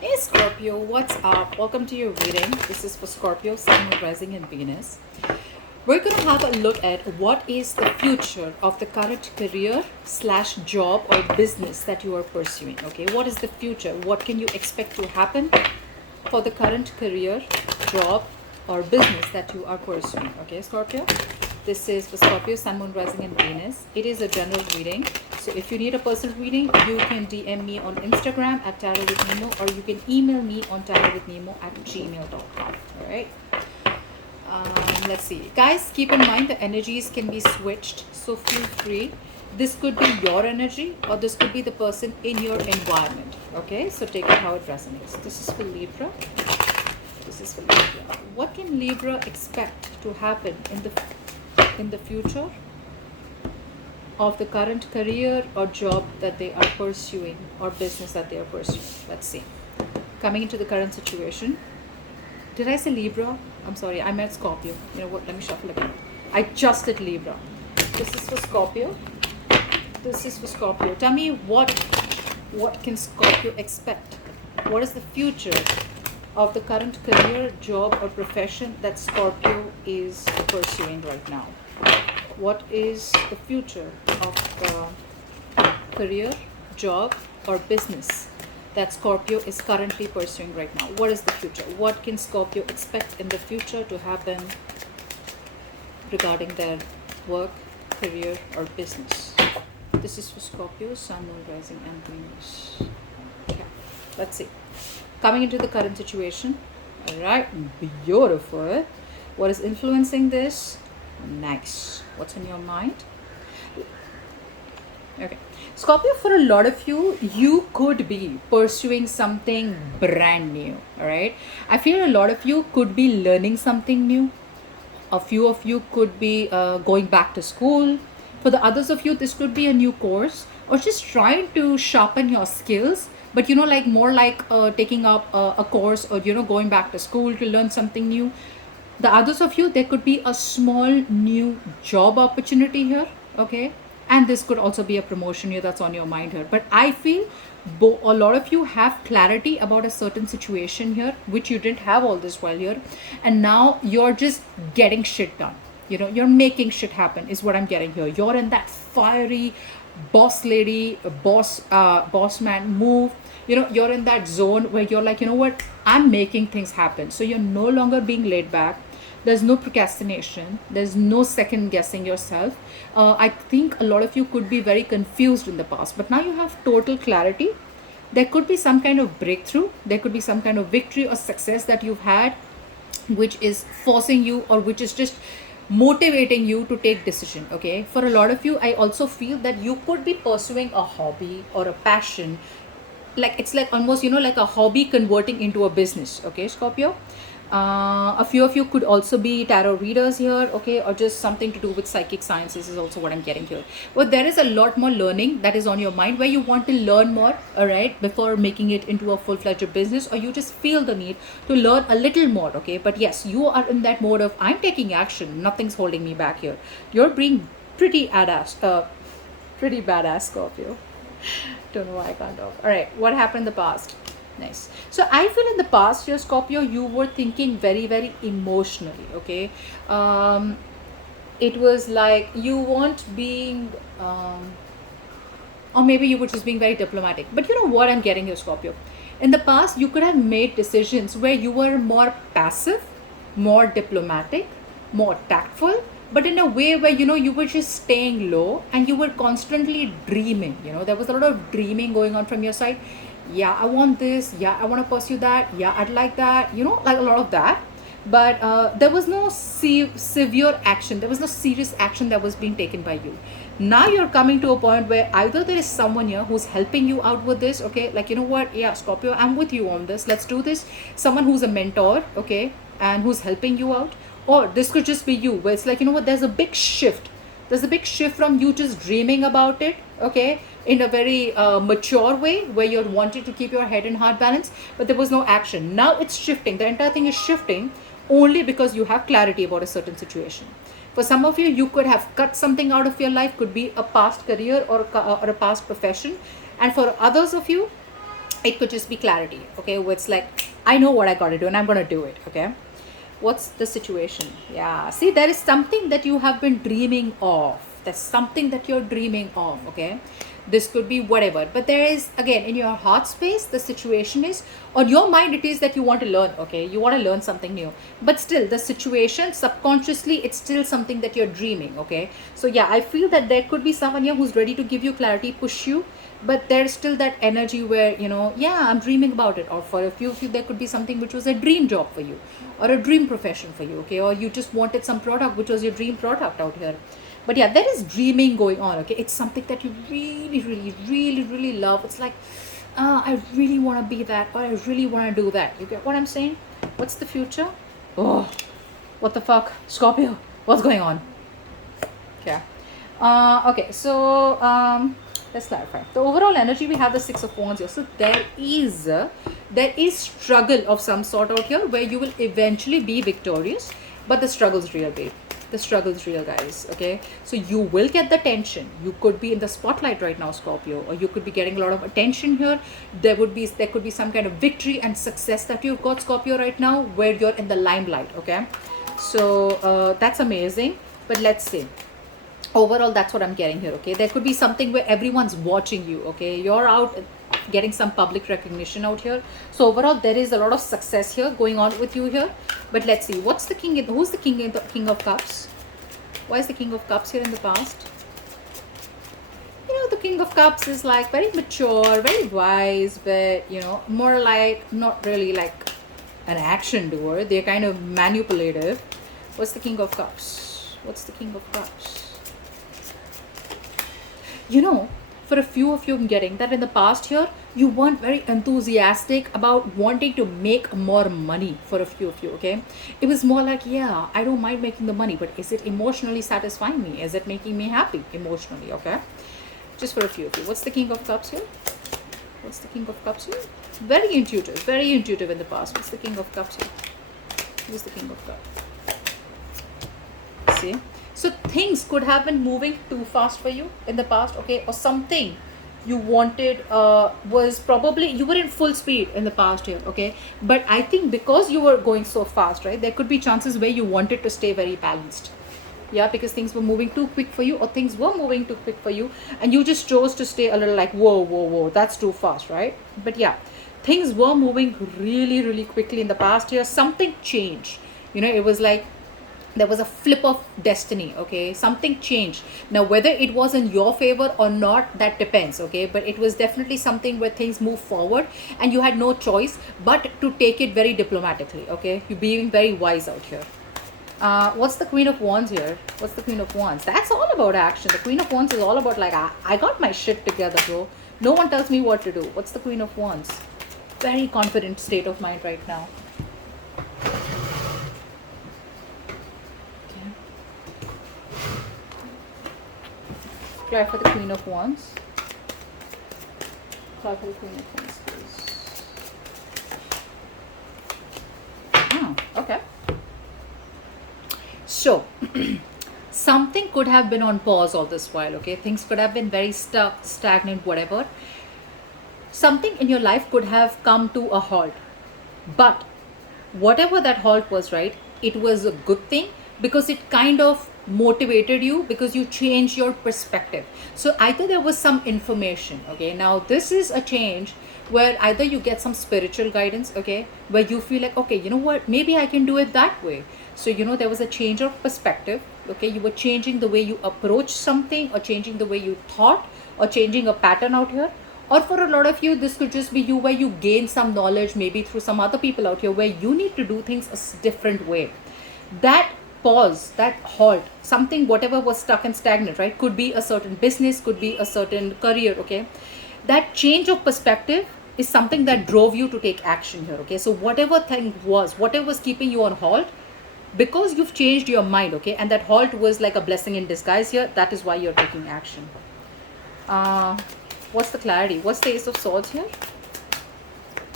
Hey Scorpio, what's up? Welcome to your reading. This is for Scorpio, Sun, Moon, Rising, and Venus. We're going to have a look at what is the future of the current career slash job or business that you are pursuing. Okay, what is the future? What can you expect to happen for the current career, job, or business that you are pursuing? Okay, Scorpio. This is for Scorpio, Sun, Moon, Rising, and Venus. It is a general reading. So if you need a personal reading, you can DM me on Instagram at Tarot with Nemo, or you can email me on tarotwithnemo@gmail.com. All right. Let's see. Guys, keep in mind the energies can be switched. So feel free. This could be your energy or this could be the person in your environment. Okay. So take it how it resonates. This is for Libra. This is for Libra. What can Libra expect to happen in the future of the current career or job that they are pursuing or business that they are pursuing? Let's see. Coming into the current situation. Did I say Libra? I'm sorry, I meant Scorpio. You know what? Let me shuffle again. I just did Libra. This is for Scorpio. This is for Scorpio. Tell me what can Scorpio expect? What is the future of the current career, job, or profession that Scorpio is pursuing right now? What is the future of the career, job, or business that Scorpio is currently pursuing right now? What is the future? What can Scorpio expect in the future to happen regarding their work, career, or business? This is for Scorpio, Sun, Moon, Rising, and Venus. Okay, let's see. Coming into the current situation. All right, beautiful. What is influencing this? Nice. What's in your mind? Okay. Scorpio, for a lot of you, you could be pursuing something brand new. All right. I feel a lot of you could be learning something new. A few of you could be going back to school. For the others of you, this could be a new course or just trying to sharpen your skills. But like more like taking up a course or going back to school to learn something new. The others of you, there could be a small new job opportunity here. Okay, and this could also be a promotion here that's on your mind here. But I feel a lot of you have clarity about a certain situation here which you didn't have all this while here, and now you're just getting shit done. You're making shit happen is what I'm getting here. You're in that fiery boss lady, boss man move. You're in that zone where you're like, what, I'm making things happen. So you're no longer being laid back. There's no procrastination. There's no second guessing yourself. I think a lot of you could be very confused in the past, but now you have total clarity. There could be some kind of breakthrough. There could be some kind of victory or success that you've had, which is forcing you or which is just motivating you to take decision. Okay, for a lot of you, I also feel that you could be pursuing a hobby or a passion, like it's like almost like a hobby converting into a business. Okay, Scorpio. A few of you could also be tarot readers here, okay, or just something to do with psychic sciences is also what I'm getting here. But there is a lot more learning that is on your mind where you want to learn more, all right, before making it into a full-fledged business, or you just feel the need to learn a little more, okay. But yes, you are in that mode of I'm taking action, nothing's holding me back here. You're being pretty badass, Scorpio. Don't know why I can't talk. All right, what happened in the past? Nice. So I feel in the past, your Scorpio, you were thinking very, very emotionally. Okay, it was like you weren't being, or maybe you were just being very diplomatic. But you know what I'm getting here, Scorpio. In the past, you could have made decisions where you were more passive, more diplomatic, more tactful, but in a way where you were just staying low and you were constantly dreaming. There was a lot of dreaming going on from your side. Yeah, I want this. Yeah, I want to pursue that. Yeah, I'd like that. Like a lot of that. But there was no severe action. There was no serious action that was being taken by you. Now you're coming to a point where either there is someone here who's helping you out with this, okay, like, what, yeah, Scorpio, I'm with you on this, let's do this. Someone who's a mentor, okay, and who's helping you out. Or this could just be you, where it's like, what, there's a big shift. There's a big shift from you just dreaming about it, okay, in a very mature way where you're wanting to keep your head and heart balance, but there was no action. Now it's shifting. The entire thing is shifting only because you have clarity about a certain situation. For some of you, you could have cut something out of your life, could be a past career or a past profession. And for others of you, It could just be clarity, okay, where it's like, I know what I got to do and I'm going to do it, okay. What's the situation? Yeah, see, there is something that you have been dreaming of. There's something that you're dreaming of, okay. This could be whatever, but there is, again, in your heart space, the situation is, on your mind it is that you want to learn, okay, you want to learn something new, but still the situation subconsciously, it's still something that you're dreaming, okay. So yeah, I feel that there could be someone here who's ready to give you clarity, push you, but there's still that energy where, yeah, I'm dreaming about it. Or for a few of you, there could be something which was a dream job for you, or a dream profession for you, okay, or you just wanted some product which was your dream product out here. But yeah, there is dreaming going on, okay. It's something that you really, really, really, really love. It's like, I really want to be that, or I really want to do that. You get what I'm saying? What's the future? Oh, what the fuck, Scorpio, what's going on? Okay. Okay, so let's clarify. The overall energy, we have the Six of Wands here. So there is struggle of some sort out here where you will eventually be victorious, but the struggle's real, babe. The struggle's real, guys. Okay, so you will get the tension. You could be in the spotlight right now, Scorpio, or you could be getting a lot of attention here. There could be some kind of victory and success that you've got, Scorpio, right now, where you're in the limelight. Okay, so that's amazing. But let's see, overall, that's what I'm getting here, okay. There could be something where everyone's watching you, okay. You're out getting some public recognition out here. So overall, there is a lot of success here going on with you here. But let's see, what's the king who's the king of cups? Why is the king of cups here in the past? The king of cups is like very mature, very wise, but more like, not really like an action doer. They're kind of manipulative. What's the king of cups? What's the king of cups? For a few of you, I'm getting that in the past here, you weren't very enthusiastic about wanting to make more money. For a few of you, okay, it was more like, yeah, I don't mind making the money, but is it emotionally satisfying me? Is it making me happy emotionally? Okay, just for a few of you. What's the king of cups here? What's the king of cups here? Very intuitive in the past. What's the king of cups here? Who's the king of cups? See, so things could have been moving too fast for you in the past, okay, or something you wanted was probably, you were in full speed in the past year, okay, but I think because you were going so fast, right, there could be chances where you wanted to stay very balanced. Yeah, because things were moving too quick for you, or things were moving too quick for you, and you just chose to stay a little like, whoa, whoa, whoa, that's too fast, right? But yeah, things were moving really, really quickly in the past year. Something changed, it was like there was a flip of destiny, okay, something changed. Now whether it was in your favor or not, that depends, okay, but it was definitely something where things move forward and you had no choice but to take it very diplomatically, okay. You're being very wise out here. What's the Queen of Wands here? What's the Queen of Wands? That's all about action. The Queen of Wands is all about like, I got my shit together, bro. No one tells me what to do. What's the Queen of Wands? Very confident state of mind right now. Try for the Queen of Wands. Try for the Queen of Wands, please. Okay. So, something could have been on pause all this while, okay? Things could have been very stuck, stagnant, whatever. Something in your life could have come to a halt. But whatever that halt was, right, it was a good thing because it kind of motivated you, because you changed your perspective. So either there was some information, okay, now this is a change where either you get some spiritual guidance, okay, where you feel like, okay, you know what, maybe I can do it that way. So there was a change of perspective, okay, you were changing the way you approach something, or changing the way you thought, or changing a pattern out here. Or for a lot of you, this could just be you where you gain some knowledge, maybe through some other people out here, where you need to do things a different way. That pause, that halt, something, whatever was stuck and stagnant, right, could be a certain business, could be a certain career, okay, that change of perspective is something that drove you to take action here, okay. So whatever thing was, whatever was keeping you on halt, because you've changed your mind, okay, and that halt was like a blessing in disguise here, that is why you're taking action. What's the clarity? What's the Ace of Swords here?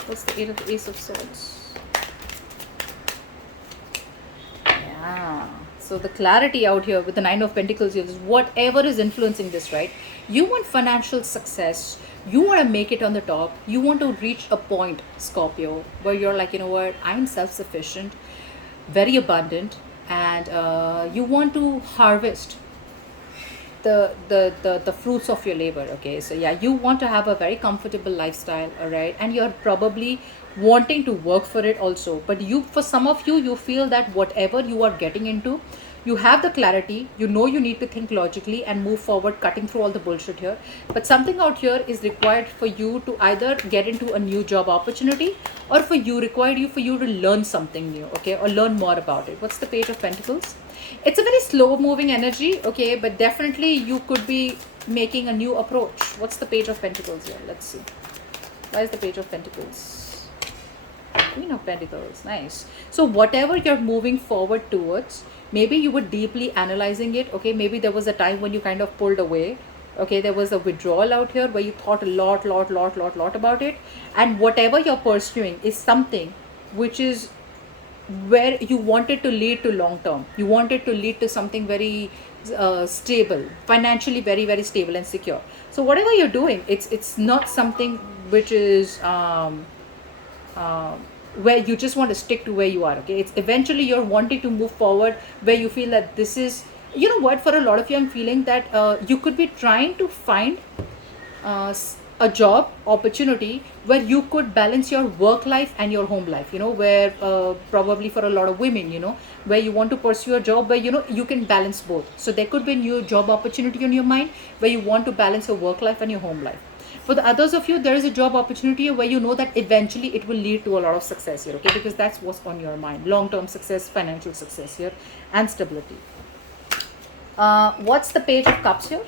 What's the Ace of Swords? Yeah, so So the clarity out here with the Nine of Pentacles is whatever is influencing this, right? You want financial success. You want to make it on the top. You want to reach a point, Scorpio, where you're like, you know what? I'm self-sufficient, very abundant, and you want to harvest the fruits of your labor. Okay, so yeah, you want to have a very comfortable lifestyle, all right, and you're probably wanting to work for it also. But you, for some of you, you feel that whatever you are getting into, you have the clarity, you know you need to think logically and move forward, cutting through all the bullshit here. But something out here is required for you to either get into a new job opportunity, or for you required you for you to learn something new, okay, or learn more about it. What's the Page of Pentacles? It's a very slow moving energy, okay, but definitely you could be making a new approach. What's the Page of Pentacles here? Let's see. Why is the Page of Pentacles? Queen of Pentacles. Nice. So whatever you're moving forward towards, maybe you were deeply analyzing it, okay, maybe there was a time when you kind of pulled away, okay, there was a withdrawal out here where you thought a lot about it, and whatever you're pursuing is something which is where you wanted to lead to long term. You wanted to lead to something very stable, financially very stable and secure. So whatever you're doing, it's not something which is uh, where you just want to stick to where you are, okay. It's eventually you're wanting to move forward where you feel that this is, you know what, for a lot of you I'm feeling that you could be trying to find a job opportunity where you could balance your work life and your home life, you know, where probably for a lot of women, you know, where you want to pursue a job where, you know, you can balance both. So there could be a new job opportunity on your mind where you want to balance your work life and your home life. For the others of you, there is a job opportunity where you know that eventually it will lead to a lot of success here, okay, because that's what's on your mind. Long-term success, financial success here, and stability. What's the Page of Cups here?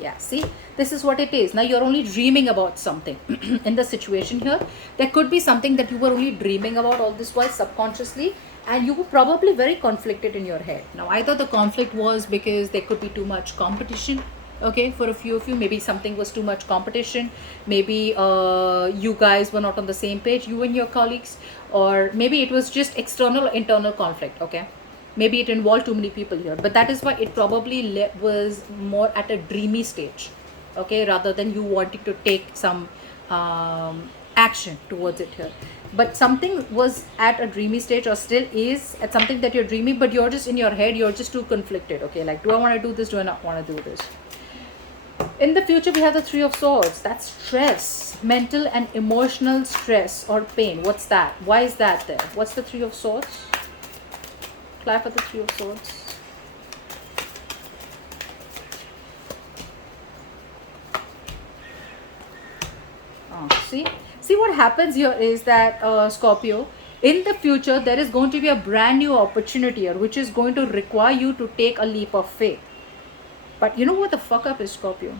Yeah, see, this is what it is. Now you're only dreaming about something in the situation here. There could be something that you were only dreaming about all this while subconsciously, and you were probably very conflicted in your head. Now either the conflict was because there could be too much competition, okay, for a few of you. Maybe something was too much competition. Maybe you guys were not on the same page, you and your colleagues, or maybe it was just external or internal conflict, okay. Maybe it involved too many people here, but that is why it probably was more at a dreamy stage, okay, rather than you wanting to take some action towards it here. But something was at a dreamy stage, or still is at something that you're dreaming, but you're just in your head, you're just too conflicted, okay, like, do I want to do this, do I not want to do this? In the future, we have the Three of Swords. That's stress, mental and emotional stress or pain. What's that? Why is that there? What's the Three of Swords? Apply for the Three of Swords. See what happens here is that Scorpio, in the future there is going to be a brand new opportunity here which is going to require you to take a leap of faith. But you know what the fuck up is, Scorpio?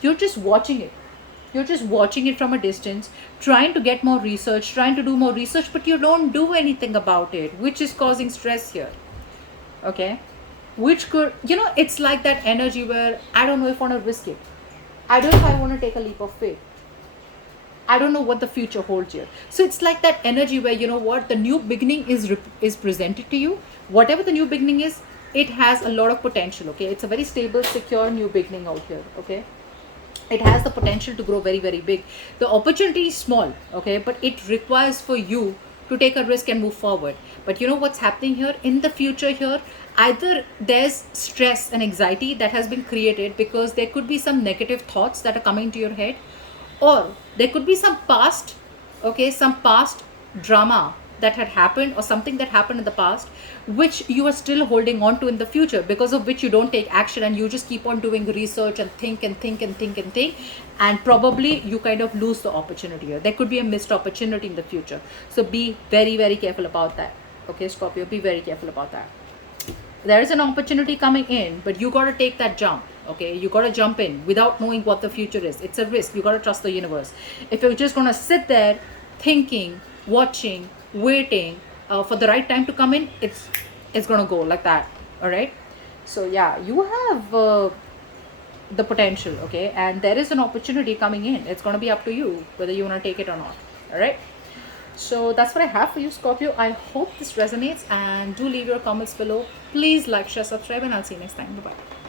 You're just watching it. You're just watching it from a distance, trying to get more research, trying to do more research, but you don't do anything about it, which is causing stress here. Okay? Which could, you know, it's like that energy where I don't know if I want to risk it. I don't know if I want to take a leap of faith. I don't know what the future holds here. So it's like that energy where, you know what, the new beginning is presented to you. Whatever the new beginning is, it has a lot of potential, okay? It's a very stable, secure new beginning out here, okay? It has the potential to grow very big. The opportunity is small, okay, but it requires for you to take a risk and move forward. But you know what's happening here in the future here? Either there's stress and anxiety that has been created because there could be some negative thoughts that are coming to your head, or there could be some past, okay, some past drama that had happened, or something that happened in the past which you are still holding on to in the future, because of which you don't take action and you just keep on doing research and think, and probably you kind of lose the opportunity here. There could be a missed opportunity in the future. So be very careful about that, okay, Scorpio. Be very careful about that. There is an opportunity coming in, but you got to take that jump, okay? You got to jump in without knowing what the future is. It's a risk. You got to trust the universe. If you're just going to sit there thinking, watching, waiting for the right time to come in, it's going to go like that. All right? So yeah, you have the potential, okay? And there is an opportunity coming in. It's going to be up to you whether you want to take it or not. All right? So that's what I have for you, Scorpio. I hope this resonates, and do leave your comments below. Please like, share, subscribe, and I'll see you next time. Bye bye.